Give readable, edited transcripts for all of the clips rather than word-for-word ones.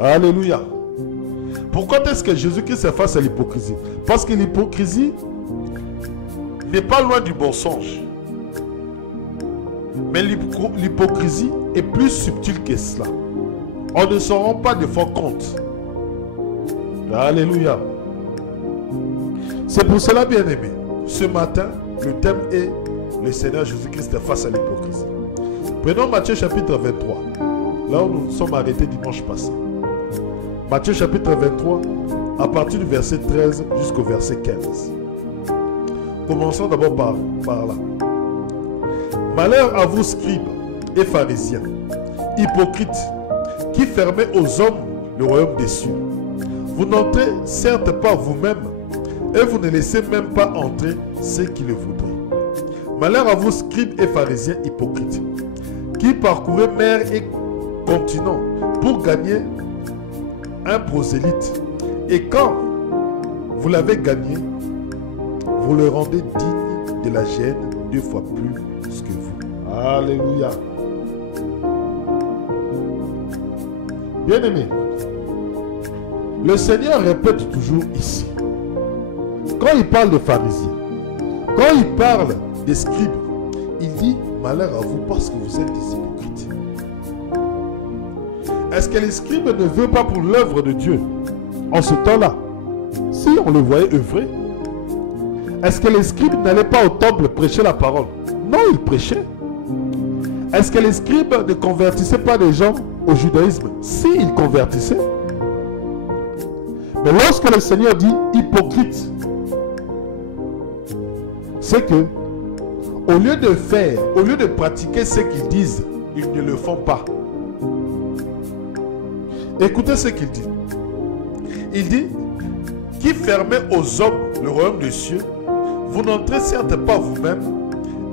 Alléluia. Pourquoi est-ce que Jésus-Christ est face à l'hypocrisie? Parce que l'hypocrisie n'est pas loin du mensonge. Mais l'hypocrisie est plus subtile que cela. On ne s'en rend pas de fois compte. Alléluia. C'est pour cela, bien-aimé, ce matin, le thème est le Seigneur Jésus-Christ est face à l'hypocrisie. Prenons Matthieu chapitre 23. Là où nous nous sommes arrêtés dimanche passé. Matthieu chapitre 23, à partir du verset 13 jusqu'au verset 15. Commençons d'abord par là. Malheur à vous, scribes et pharisiens, hypocrites, qui fermez aux hommes le royaume des cieux. Vous n'entrez certes pas vous-même, et vous ne laissez même pas entrer ceux qui le voudraient. Malheur à vous, scribes et pharisiens hypocrites, qui parcourez mer et continent pour gagner un prosélyte. Et quand vous l'avez gagné, vous le rendez digne de la gêne 2 fois plus que vous. Alléluia. Bien-aimé, le Seigneur répète toujours ici. Quand il parle de pharisiens, quand il parle des scribes, il dit malheur à vous parce que vous êtes des hypocrites. Est-ce que les scribes ne veulent pas pour l'œuvre de Dieu en ce temps-là? Si on les voyait œuvrer. Est-ce que les scribes n'allaient pas au temple prêcher la parole? Non, ils prêchaient. Est-ce que les scribes ne convertissaient pas les gens au judaïsme? Si, ils convertissaient. Mais lorsque le Seigneur dit hypocrite, c'est que au lieu de faire, au lieu de pratiquer ce qu'ils disent, ils ne le font pas. Écoutez ce qu'il dit. Il dit, qui fermez aux hommes le royaume des cieux, vous n'entrez certes pas vous-même,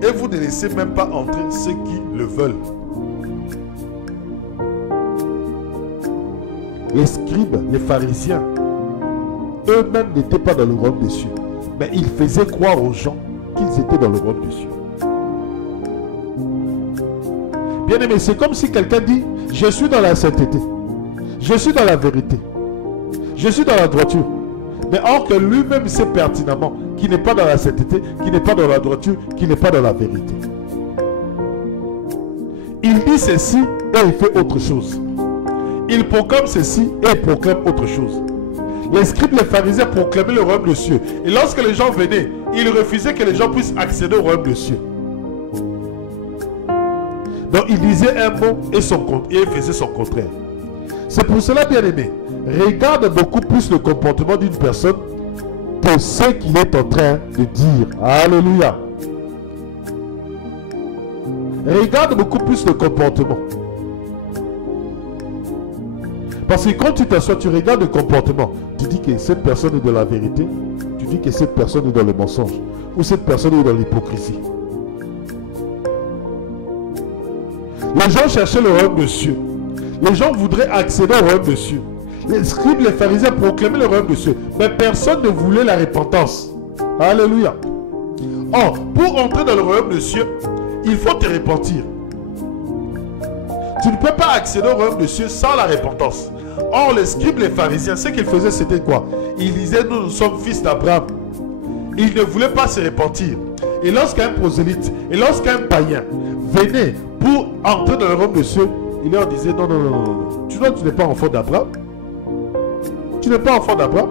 et vous ne laissez même pas entrer ceux qui le veulent. Les scribes, les pharisiens, eux-mêmes n'étaient pas dans le royaume des cieux, mais ils faisaient croire aux gens qu'ils étaient dans le royaume des cieux. Bien aimé, c'est comme si quelqu'un dit, je suis dans la sainteté, je suis dans la vérité, je suis dans la droiture. Mais or que lui-même sait pertinemment qu'il n'est pas dans la sainteté, qu'il n'est pas dans la droiture, qu'il n'est pas dans la vérité. Il dit ceci et il fait autre chose. Il proclame ceci et il proclame autre chose. Les scribes, les pharisiens proclamaient le royaume des cieux. Et lorsque les gens venaient, ils refusaient que les gens puissent accéder au royaume des cieux. Donc il disait un mot et il faisait son contraire. C'est pour cela, bien aimé, regarde beaucoup plus le comportement d'une personne que ce qu'il est en train de dire. Alléluia. Regarde beaucoup plus le comportement. Parce que quand tu t'assois, tu regardes le comportement. Tu dis que cette personne est dans la vérité. Tu dis que cette personne est dans le mensonge. Ou cette personne est dans l'hypocrisie. Les gens cherchaient le royaume des cieux. Les gens voudraient accéder au royaume des cieux. Les scribes, les pharisiens proclamaient le royaume des cieux. Mais personne ne voulait la repentance. Alléluia. Or, pour entrer dans le royaume des cieux, il faut te repentir. Tu ne peux pas accéder au royaume des cieux sans la repentance. Or, les scribes, les pharisiens, ce qu'ils faisaient, c'était quoi? Ils disaient, nous sommes fils d'Abraham. Ils ne voulaient pas se repentir. Et lorsqu'un prosélyte, et lorsqu'un païen venait pour entrer dans le royaume des cieux, il leur disait, non, non, non, non, non. Tu n'es pas enfant d'Abraham. Tu n'es pas enfant d'Abraham.